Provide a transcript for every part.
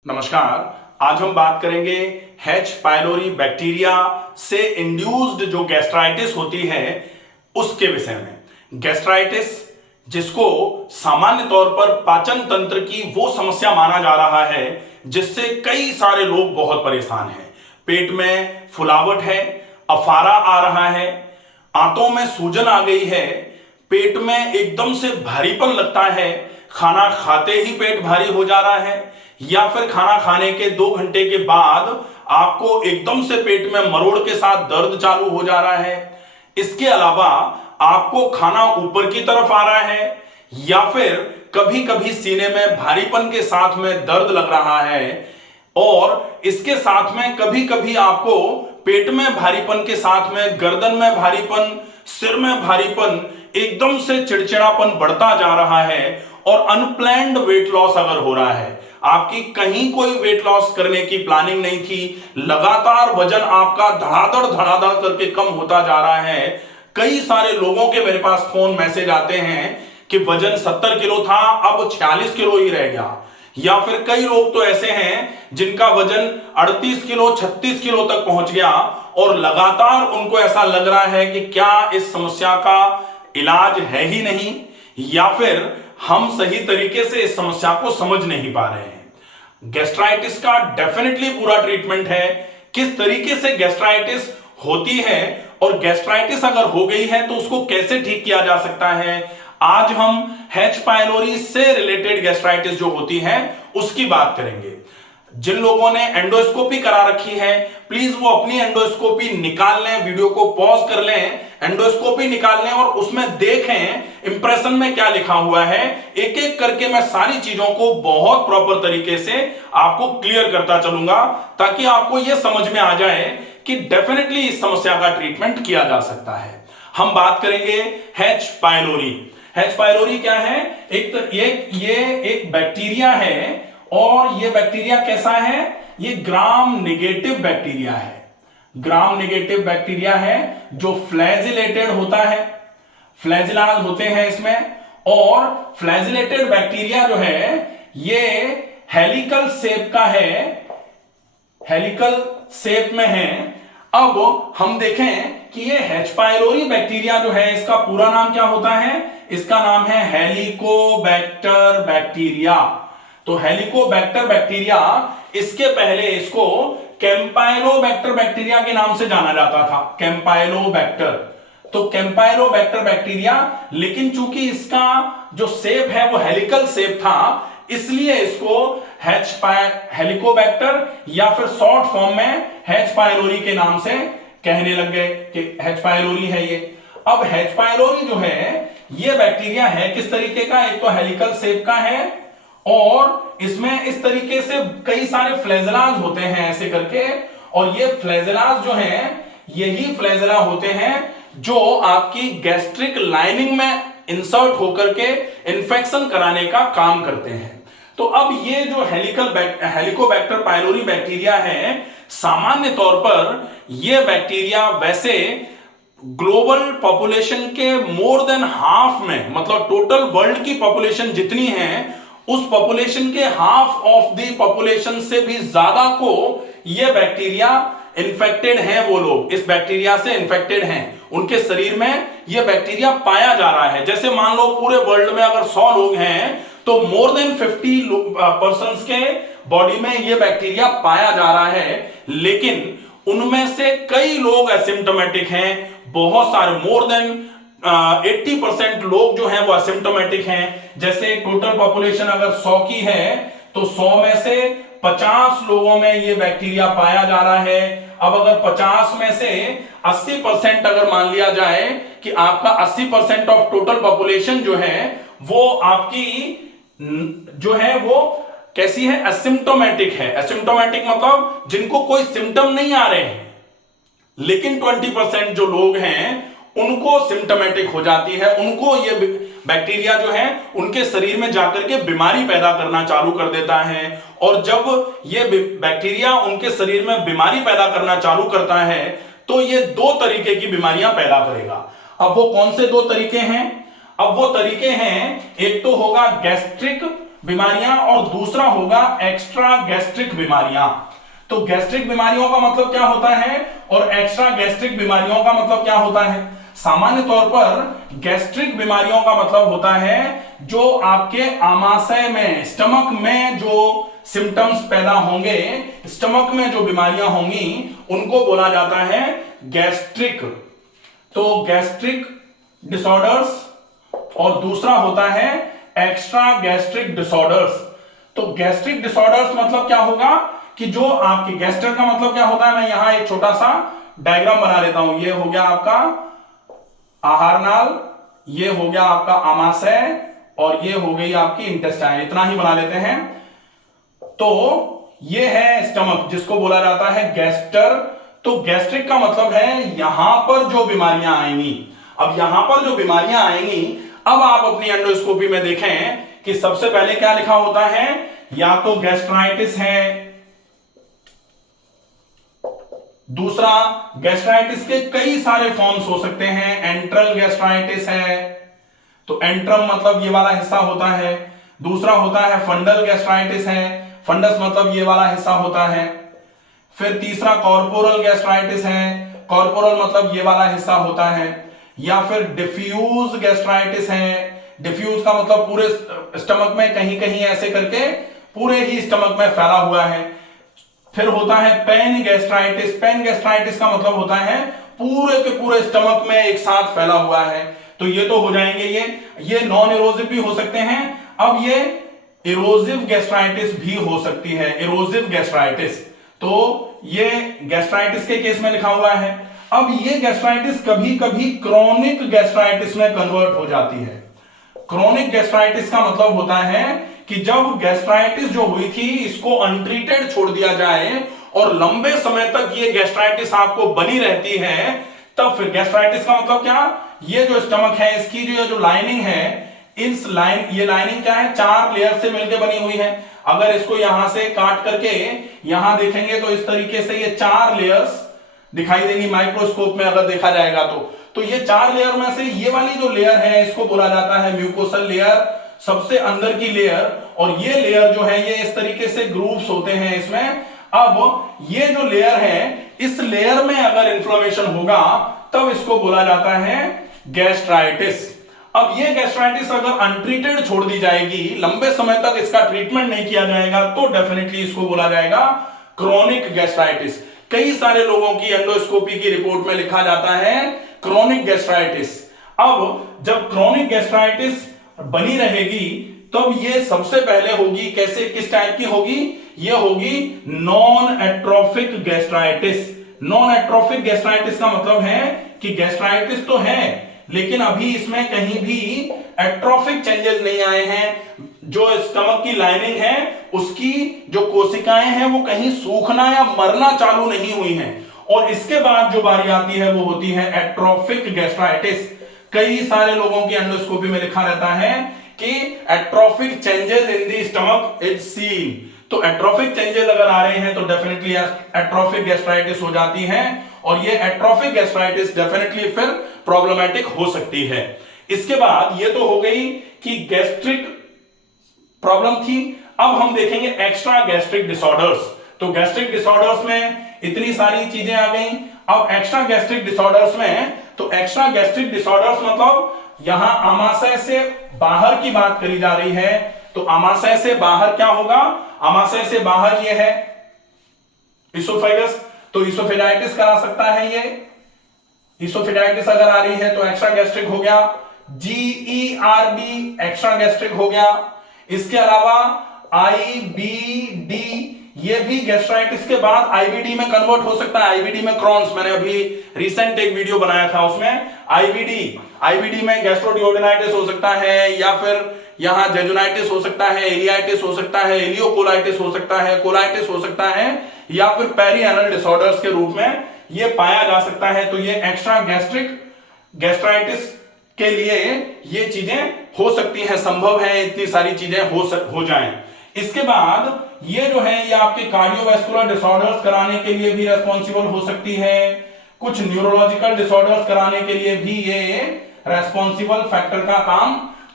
नमस्कार। आज हम बात करेंगे H पाइलोरी बैक्टीरिया से इंड्यूस्ड जो गैस्ट्राइटिस होती है उसके विषय में। गैस्ट्राइटिस जिसको सामान्य तौर पर पाचन तंत्र की वो समस्या माना जा रहा है जिससे कई सारे लोग बहुत परेशान हैं। पेट में फुलावट है, अफारा आ रहा है, आंतों में सूजन आ गई है, पेट में एकदम से भारीपन लगता है, खाना खाते ही पेट भारी हो जा रहा है या फिर खाना खाने के 2 घंटे के बाद आपको एकदम से पेट में मरोड़ के साथ दर्द चालू हो जा रहा है। इसके अलावा आपको खाना ऊपर की तरफ आ रहा है या फिर कभी कभी सीने में भारीपन के साथ में दर्द लग रहा है और इसके साथ में कभी कभी आपको पेट में भारीपन के साथ में गर्दन में भारीपन, सिर में भारीपन, एकदम से चिड़चिड़ापन बढ़ता जा रहा है और अनप्लैन्ड वेट लॉस अगर हो रहा है, आपकी कहीं कोई वेट लॉस करने की प्लानिंग नहीं थी, लगातार वजन आपका धड़ाधड़ करके कम होता जा रहा है। कई सारे लोगों के मेरे पास फोन मैसेज आते हैं कि वजन 70 किलो था, अब 46 किलो ही रह गया। या फिर कई लोग तो ऐसे हैं जिनका वजन 38 किलो 36 किलो तक पहुंच गया और लगातार उनको ऐसा लग रहा है कि क्या इस समस्या का इलाज है ही नहीं या फिर हम सही तरीके से इस समस्या को समझ नहीं पा रहे हैं। गैस्ट्राइटिस का डेफिनेटली पूरा ट्रीटमेंट है, किस तरीके से गैस्ट्राइटिस होती है और गैस्ट्राइटिस अगर हो गई है तो उसको कैसे ठीक किया जा सकता है। आज हम H पाइलोरी से रिलेटेड गैस्ट्राइटिस जो होती है उसकी बात करेंगे। जिन लोगों ने एंडोस्कोपी करा रखी है प्लीज वो अपनी एंडोस्कोपी निकाल लें, वीडियो को पॉज कर लें, एंडोस्कोपी निकाल लें और उसमें देखें इंप्रेशन में क्या लिखा हुआ है। एक एक करके मैं सारी चीजों को बहुत प्रॉपर तरीके से आपको क्लियर करता चलूंगा ताकि आपको यह समझ में आ जाए कि डेफिनेटली इस समस्या का ट्रीटमेंट किया जा सकता है। हम बात करेंगे H पाइलोरी। H पाइलोरी क्या है? ये एक बैक्टीरिया है और ये बैक्टीरिया कैसा है? ये ग्राम नेगेटिव बैक्टीरिया है। ग्राम नेगेटिव बैक्टीरिया है जो फ्लैजिलेटेड होता है, फ्लैजिलाज होते हैं इसमें। और फ्लैजिलेटेड बैक्टीरिया जो है ये हेलिकल शेप का है, हेलिकल शेप में है। अब हम देखें कि ये H पाइलोरी बैक्टीरिया जो है इसका पूरा नाम क्या होता है? इसका नाम है हेलिकोबैक्टर बैक्टीरिया। तो हेलिकोबैक्टर बैक्टीरिया, इसके पहले इसको कैंपाइलोबैक्टर बैक्टीरिया के नाम से जाना जाता था, कैंपाइलोबैक्टर। तो कैंपाइलोबैक्टर बैक्टीरिया, लेकिन चूंकि इसका जो शेप है वो हेलिकल शेप था इसलिए इसको हेलिकोबैक्टर या फिर शॉर्ट फॉर्म में H पाइलोरी के नाम से कहने लग गए कि H पाइलोरी है ये। अब H पाइलोरी जो है ये बैक्टीरिया है किस तरीके का? एक तो हेलिकल शेप का है और इसमें इस तरीके से कई सारे फ्लैजेलाज होते हैं ऐसे करके, और ये फ्लैजेलाज जो हैं यही फ्लैजेला होते हैं जो आपकी गैस्ट्रिक लाइनिंग में इंसर्ट होकर के इंफेक्शन कराने का काम करते हैं। तो अब ये जो हेलिकोबैक्टर पाइलोरी बैक्टीरिया है, सामान्य तौर पर ये बैक्टीरिया वैसे ग्लोबल पॉपुलेशन के मोर देन हाफ में, मतलब टोटल वर्ल्ड की पॉपुलेशन जितनी है उस पॉपुलेशन के हाफ ऑफ द पॉपुलेशन से भी ज्यादा को ये बैक्टीरिया इन्फेक्टेड हैं। वो लोग इस बैक्टीरिया से इन्फेक्टेड हैं, उनके शरीर में ये बैक्टीरिया पाया जा रहा है। जैसे मान लो पूरे वर्ल्ड में अगर 100 लोग हैं तो मोर देन 50 पर्संस के बॉडी में ये बैक्टीरिया पाया जा रहा है, लेकिन उनमें से कई लोग एसिम्प्टोमेटिक हैं। बहुत सारे मोर देन 80% लोग जो हैं वो एसिम्प्टोमेटिक हैं। जैसे टोटल पॉपुलेशन अगर 100 की है तो 100 में से 50 लोगों में ये बैक्टीरिया पाया जा रहा है। अब अगर 50 में से 80% अगर मान लिया जाए कि आपका 80% ऑफ टोटल पॉपुलेशन जो है वो आपकी जो है वो कैसी है? एसिम्प्टोमेटिक है। एसिम्प्टोमेटिक मतलब जिनको कोई सिम्टम नहीं आ रहे हैं, लेकिन 20% जो लोग हैं उनको सिम्टोमेटिक हो जाती है, उनको ये बैक्टीरिया जो है उनके शरीर में जाकर के बीमारी पैदा करना चालू कर देता है। और जब ये बैक्टीरिया उनके शरीर में बीमारी पैदा करना चालू करता है तो ये 2 तरीके की बीमारियां पैदा करेगा। अब वो कौन से 2 तरीके हैं? अब वो तरीके हैं, एक तो होगा गैस्ट्रिक बीमारियां और दूसरा होगा एक्स्ट्रा गैस्ट्रिक बीमारियां। तो गैस्ट्रिक बीमारियों का मतलब क्या होता है और एक्स्ट्रा गैस्ट्रिक बीमारियों का मतलब क्या होता है? सामान्य तौर पर गैस्ट्रिक बीमारियों का मतलब होता है जो आपके आमाशय में, स्टमक में जो सिम्टम्स पैदा होंगे, स्टमक में जो बीमारियां होंगी उनको बोला जाता है गैस्ट्रिक। तो गैस्ट्रिक डिसऑर्डर्स और दूसरा होता है एक्स्ट्रा गैस्ट्रिक डिसऑर्डर्स। तो गैस्ट्रिक डिसऑर्डर्स मतलब क्या होगा कि जो आपके गैस्ट्रिक का मतलब क्या होता है, मैं यहां एक छोटा सा डायग्राम बना लेता हूं। ये हो गया आपका आहार नाल, ये हो गया आपका आमाशय और ये हो गई आपकी इंटेस्टाइन, इतना ही बना लेते हैं। तो ये है स्टमक जिसको बोला जाता है गैस्टर। तो गैस्ट्रिक का मतलब है यहां पर जो बीमारियां आएंगी। अब यहां पर जो बीमारियां आएंगी, अब आप अपनी एंडोस्कोपी में देखें कि सबसे पहले क्या लिखा होता है, या तो गैस्ट्राइटिस है, दूसरा गैस्ट्राइटिस के कई सारे फॉर्म्स हो सकते हैं, एंट्रल गैस्ट्राइटिस है, तो एंट्रम मतलब ये वाला हिस्सा होता है। दूसरा होता है फंडल गैस्ट्राइटिस है, फंडस मतलब ये वाला हिस्सा होता है। फिर तीसरा कॉर्पोरल गैस्ट्राइटिस है, कॉर्पोरल मतलब ये वाला हिस्सा होता है। या फिर डिफ्यूज गैस्ट्राइटिस है, डिफ्यूज का मतलब पूरे स्टमक में कहीं कहीं ऐसे करके पूरे ही स्टमक में फैला हुआ है। फिर होता है पेन गैस्ट्राइटिस, पेन गैस्ट्राइटिस का मतलब होता है पूरे के पूरे स्टमक में एक साथ फैला हुआ है। तो ये तो हो जाएंगे ये नॉन इरोजिव भी हो सकते हैं। अब ये इरोजिव गैस्ट्राइटिस भी हो सकती है, इरोजिव गैस्ट्राइटिस। तो ये गैस्ट्राइटिस के केस में लिखा हुआ है। अब ये गैस्ट्राइटिस कभी कभी क्रोनिक गैस्ट्राइटिस में कन्वर्ट हो जाती है। क्रोनिक गैस्ट्राइटिस का मतलब होता है कि जब गैस्ट्राइटिस जो हुई थी इसको अनट्रीटेड छोड़ दिया जाए और लंबे समय तक ये गैस्ट्राइटिस आपको बनी रहती है, तब फिर गैस्ट्राइटिस का मतलब क्या, ये जो स्टमक है इसकी जो लाइनिंग है, ये लाइनिंग क्या है, 4 लेयर से मिलकर बनी हुई है। अगर इसको यहां से काट करके यहां देखेंगे तो इस तरीके से ये 4 लेयर्स दिखाई देंगी माइक्रोस्कोप में अगर देखा जाएगा तो ये 4 लेयर में से ये वाली जो लेयर है इसको बोला जाता है म्यूकोसल लेयर, सबसे अंदर की लेयर। और ये लेयर जो है ये इस तरीके से ग्रूव्स होते हैं इसमें। अब ये जो लेयर है, इस लेयर में अगर इन्फ्लेमेशन होगा तब इसको बोला जाता है गैस्ट्राइटिस। अब ये गैस्ट्राइटिस अगर अनट्रीटेड छोड़ दी जाएगी, लंबे समय तक इसका ट्रीटमेंट नहीं किया जाएगा, तो डेफिनेटली इसको बोला जाएगा क्रोनिक गैस्ट्राइटिस। कई सारे लोगों की एंडोस्कोपी की रिपोर्ट में लिखा जाता है क्रोनिक गैस्ट्राइटिस। अब जब क्रोनिक गैस्ट्राइटिस बनी रहेगी तब ये सबसे पहले होगी कैसे, किस टाइप की होगी, ये होगी non atrophic gastritis. Non atrophic gastritis का मतलब है कि गैस्ट्राइटिस तो है लेकिन अभी इसमें कहीं भी एट्रोफिक चेंजेस नहीं आए हैं। जो स्टमक की लाइनिंग है उसकी जो कोशिकाएं हैं वो कहीं सूखना या मरना चालू नहीं हुई हैं। और इसके बाद जो बारी आती है वो होती है एट्रोफिक गैस्ट्राइटिस। कई सारे लोगों की एंडोस्कोपी में लिखा रहता है कि atrophic changes in the stomach is seen. तो एट्रोफिक चेंजेस अगर आ रहे हैं तो डेफिनेटली एट्रोफिक गैस्ट्राइटिस हो जाती है और ये एट्रोफिक गैस्ट्राइटिस डेफिनेटली फिर प्रॉब्लमेटिक हो सकती है। इसके बाद ये तो हो गई कि गैस्ट्रिक प्रॉब्लम थी। अब हम देखेंगे एक्स्ट्रा गैस्ट्रिक डिसऑर्डर्स। तो गैस्ट्रिक डिसऑर्डर्स में इतनी सारी चीजें आ गई। अब एक्स्ट्रा गैस्ट्रिक डिसऑर्डर्स में, तो एक्स्ट्रा गैस्ट्रिक डिसऑर्डर्स मतलब यहां आमाशय से बाहर की बात करी जा रही है। तो आमाशय से बाहर क्या होगा, आमाशय से बाहर ये है इसोफेगस, तो इसोफेगाइटिस करा सकता है ये। इसोफेगाइटिस अगर आ रही है तो एक्स्ट्रा गैस्ट्रिक हो गया। GERD एक्स्ट्रा गैस्ट्रिक हो गया। इसके अलावा IBD ये भी गैस्ट्राइटिस के बाद IBD में कन्वर्ट हो सकता है। IBD में क्रॉन्स, मैंने अभी रिसेंट एक वीडियो बनाया था उसमें IBD में गैस्ट्रोडियोडेनाइटिस हो सकता है, या फिर यहां जेजुनाइटिस हो सकता है, एलियाइटिस हो सकता है, एलियोकोलाइटिस हो सकता है, कोलाइटिस हो सकता है, या फिर पेरिएनल डिसऑर्डर्स के रूप में ये पाया जा सकता है। तो ये एक्स्ट्रा गैस्ट्राइटिस के लिए ये चीजें हो सकती हैं, संभव है इतनी सारी चीजें हो जाएं। इसके बाद ये जो है ये आपके कार्डियोवैस्कुलर डिसऑर्डर्स कराने के लिए भी रेस्पॉन्सिबल हो सकती है। कुछ न्यूरोलॉजिकल डिसऑर्डर्स कराने के लिए भी ये रेस्पॉन्सिबल फैक्टर का काम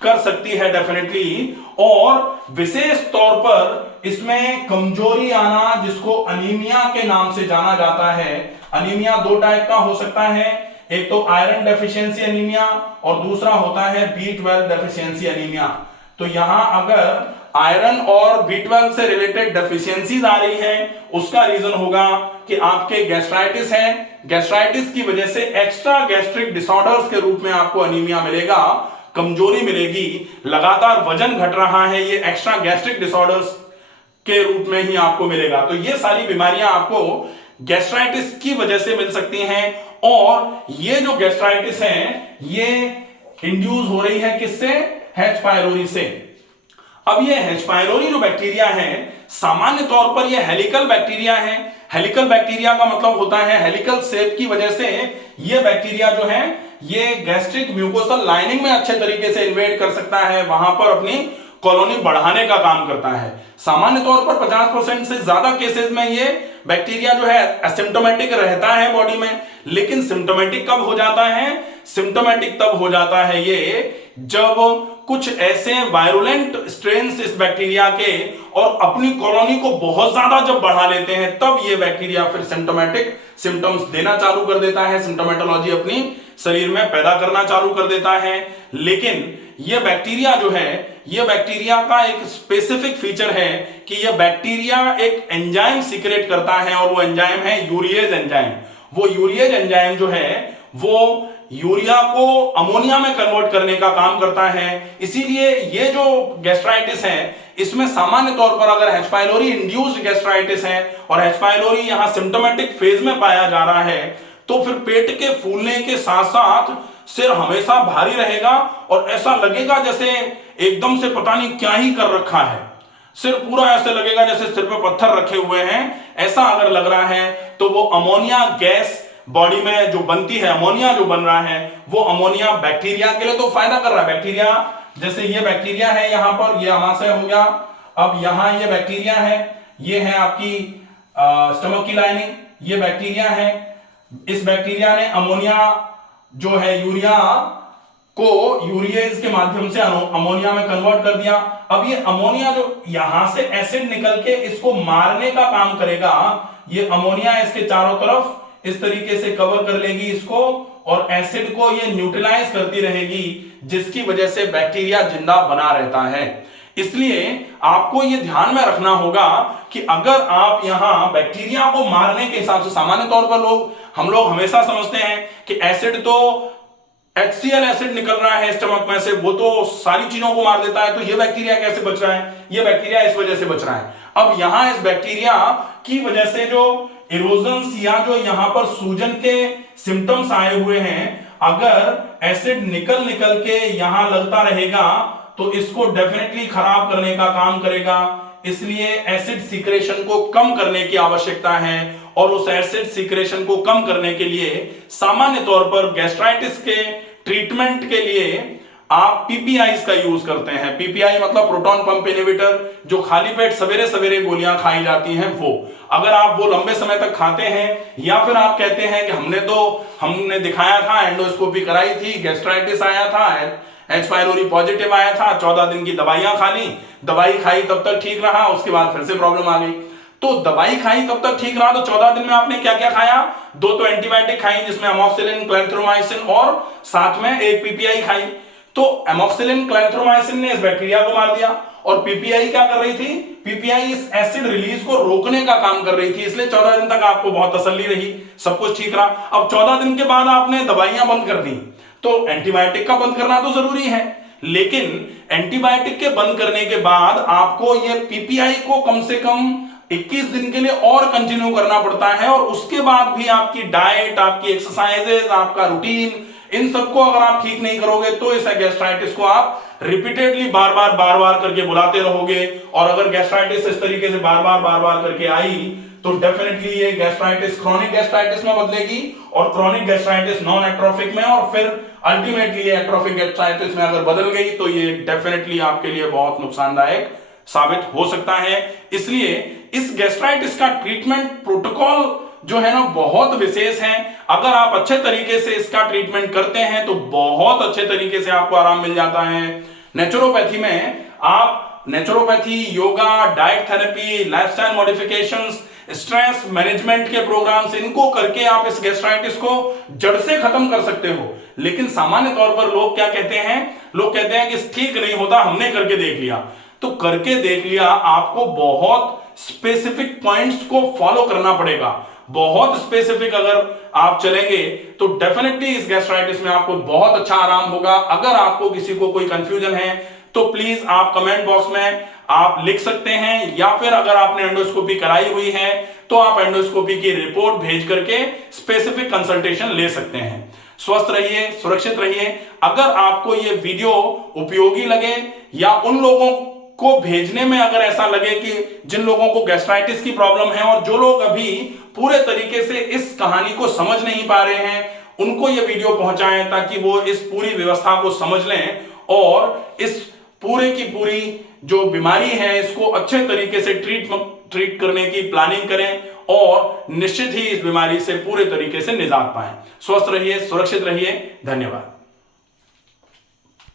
कर सकती है डेफिनेटली। और विशेष तौर पर इसमें कमजोरी आना, जिसको अनीमिया के नाम से जाना जाता है। अनीमिया दो टाइप का हो सकता है, एक तो आयरन डेफिशिएंसी अनीमिया और दूसरा होता है B12 डेफिशिएंसी अनीमिया। तो यहां अगर आयरन और B12 से रिलेटेड डेफिशिएंसीज आ रही है, उसका रीजन होगा कि आपके गैस्ट्राइटिस है, गैस्ट्राइटिस की वजह से एक्स्ट्रा गैस्ट्रिक डिसऑर्डर्स के रूप में आपको अनीमिया मिलेगा, कमजोरी मिलेगी, लगातार वजन घट रहा है, ये एक्स्ट्रा गैस्ट्रिक डिसऑर्डर्स के रूप में ही आपको मिलेगा। तो ये सारी बीमारियां आपको गैस्ट्राइटिस की वजह से मिल सकती हैं। और ये जो गैस्ट्राइटिस है ये इंड्यूस हो रही है किससे? H पायलोरी से। अब ये H पायलोरी जो बैक्टीरिया है, सामान्य तौर पर ये हेलिकल बैक्टीरिया है। हेलिकल बैक्टीरिया का मतलब होता है हेलिकल शेप की वजह से ये बैक्टीरिया जो है ये गैस्ट्रिक म्यूकोसल लाइनिंग में अच्छे तरीके से इन्वेड कर सकता है, वहां पर अपनी कॉलोनी बढ़ाने का काम करता है। सामान्य तौर पर 50% से ज्यादा केसेस में ये बैक्टीरिया जो है एसिम्प्टोमेटिक रहता है बॉडी में। लेकिन सिम्प्टोमेटिक कब हो जाता है? सिम्प्टोमेटिक तब हो जाता है ये जब कुछ ऐसे वायरुलेंट स्ट्रेन्स इस बैक्टीरिया के और अपनी कॉलोनी को बहुत ज्यादा जब बढ़ा लेते हैं, तब ये बैक्टीरिया फिर सिम्प्टोमेटिक सिम्टम्स देना चालू कर देता है, सिम्प्टोमेटोलॉजी अपनी शरीर में पैदा करना चालू कर देता है। लेकिन ये बैक्टीरिया जो है, ये बैक्टीरिया का एक स्पेसिफिक फीचर है कि ये बैक्टीरिया एक एंजाइम सीक्रेट करता है और वो एंजाइम है यूरिएज एंजाइम। वो यूरिएज एंजाइम जो है वो यूरिया को अमोनिया में कन्वर्ट करने का काम करता है। इसीलिए ये जो गैस्ट्राइटिस है इसमें सामान्य तौर पर अगर H पायलोरी इंड्यूस्ड गैस्ट्राइटिस है और H पायलोरी यहां सिम्प्टोमेटिक फेज में पाया जा रहा है, तो फिर पेट के फूलने के साथ साथ सिर हमेशा भारी रहेगा और ऐसा लगेगा जैसे एकदम से पता नहीं क्या ही कर रखा है। सिर पूरा ऐसे लगेगा जैसे सिर पे पत्थर रखे हुए हैं, ऐसा अगर लग रहा है तो वो अमोनिया गैस बॉडी में जो बनती है, अमोनिया जो बन रहा है, वो अमोनिया बैक्टीरिया के लिए तो फायदा कर रहा है। बैक्टीरिया जैसे ये बैक्टीरिया है, यहां पर ये अमाशय हो गया, अब यहां ये बैक्टीरिया है, ये है आपकी स्टमक की लाइनिंग, ये बैक्टीरिया है। इस बैक्टीरिया ने अमोनिया जो है यूरिया को यूरिएज के माध्यम से अमोनिया में कन्वर्ट कर दिया। अब ये अमोनिया जो यहां से एसिड निकल के इसको मारने का काम करेगा, ये अमोनिया इसके चारों तरफ इस तरीके से कवर कर लेगी इसको और एसिड को ये न्यूट्रलाइज करती रहेगी, जिसकी वजह से बैक्टीरिया जिंदा बना रहता है। इसलिए आपको ये ध्यान में रखना होगा कि अगर आप यहां बैक्टीरिया को मारने के हिसाब से, सामान्य तौर पर हम लोग हमेशा समझते हैं कि एसिड तो HCl एसिड निकल रहा है स्टमक में से, वो तो सारी चीजों को मार देता है, तो ये बैक्टीरिया कैसे बच रहा है? ये बैक्टीरिया इस वजह से बच रहा है। अब यहां इस बैक्टीरिया की वजह से जो इरोजन्स या जो यहां पर सूजन के सिम्टम्स आए हुए हैं, अगर एसिड निकल के यहां लगता रहेगा तो इसको डेफिनेटली खराब करने का काम करेगा। इसलिए एसिड सीक्रेशन को कम करने की आवश्यकता है और उस एसिड सीक्रेशन को कम करने के लिए सामान्य तौर पर गैस्ट्राइटिस के ट्रीटमेंट के लिए आप PPIs का यूज करते हैं। PPI मतलब प्रोटॉन पंप इनहिबिटर, जो खाली पेट सवेरे सवेरे गोलियां खाई जाती हैं वो। अगर आप वो लंबे समय तक खाते हैं या फिर आप कहते हैं कि हमने दिखाया था, एंडोस्कोपी कराई थी, गैस्ट्राइटिस आया था, H पायलोरी पॉजिटिव आया था, 14 दिन की दवाइयां खा ली, दवाई खाई तब तक ठीक रहा, उसके बाद फिर से प्रॉब्लम आ गई। तो दवाई खाई तब तक ठीक रहा, तो 14 दिन में आपने क्या क्या खाया? 2 तो एंटीबायोटिक खाई जिसमें अमोक्सिलिन, क्लैंथ्रोमाइसिन और साथ में एक PPI खाई। तो अमोक्सिलिन, क्लैंथ्रोमाइसिन ने इस बैक्टीरिया को मार दिया और PPI क्या कर रही थी? PPI इस एसिड रिलीज को रोकने का काम कर रही थी, इसलिए 14 दिन तक आपको बहुत तसल्ली रही, सब कुछ ठीक रहा। अब 14 दिन के बाद आपने दवाइयां बंद कर दी, तो एंटीबायोटिक का बंद करना तो जरूरी है, लेकिन एंटीबायोटिक के बंद करने के बाद आपको ये PPI को कम से कम 21 दिन के लिए और कंटिन्यू करना पड़ता है। और उसके बाद भी आपकी डाइट, आपकी एक्सरसाइजेज, आपका रूटीन, इन सबको अगर आप ठीक नहीं करोगे तो इस गैस्ट्राइटिस को आप रिपीटेडली बार बार करके बुलाते रहोगे। और अगर गैस्ट्राइटिस इस तरीके से बार बार करके आई तो डेफिनेटली ये गैस्ट्राइटिस क्रोनिक गैस्ट्राइटिस में बदलेगी और क्रोनिक गैस्ट्राइटिस नॉन एट्रोफिक में, और फिर अल्टीमेटली एट्रोफिक गैस्ट्राइटिस में अगर बदल गई तो ये डेफिनेटली आपके लिए बहुत नुकसानदायक साबित हो सकता है। इसलिए इस गैस्ट्राइटिस का ट्रीटमेंट प्रोटोकॉल जो है ना बहुत विशेष है। अगर आप अच्छे तरीके से इसका ट्रीटमेंट करते हैं तो बहुत अच्छे तरीके से आपको आराम मिल जाता है। नेचुरोपैथी में आप naturopathy, yoga, diet therapy, lifestyle modifications, stress management के प्रोग्राम्स, इनको करके आप इस गैस्ट्राइटिस को जड़ से खत्म कर सकते हो। लेकिन सामान्य तौर पर लोग क्या कहते हैं, लोग कहते हैं कि ठीक नहीं होता, हमने करके देख लिया। तो करके देख लिया, आपको बहुत स्पेसिफिक पॉइंट्स को फॉलो करना पड़ेगा। बहुत स्पेसिफिक अगर आप चलेंगे तो डेफिनेटली इस गैस्ट्राइटिस में आपको बहुत अच्छा आराम होगा। अगर आपको किसी को कोई कंफ्यूजन है तो प्लीज आप कमेंट बॉक्स में आप लिख सकते हैं, या फिर अगर आपने एंडोस्कोपी कराई हुई है तो आप एंडोस्कोपी की रिपोर्ट भेज करके स्पेसिफिक कंसल्टेशन ले सकते हैं। स्वस्थ रहिए, सुरक्षित रहिए। अगर आपको यह वीडियो उपयोगी लगे या उन लोगों को भेजने में अगर ऐसा लगे कि जिन लोगों को गैस्ट्राइटिस की प्रॉब्लम है और जो लोग अभी पूरे तरीके से इस कहानी को समझ नहीं पा रहे हैं, उनको यह वीडियो पहुंचाएं ताकि वो इस पूरी व्यवस्था को समझ लें और इस पूरे की पूरी जो बीमारी है इसको अच्छे तरीके से ट्रीट करने की प्लानिंग करें और निश्चित ही इस बीमारी से पूरे तरीके से निजात पाएं। स्वस्थ रहिए, सुरक्षित रहिए। धन्यवाद।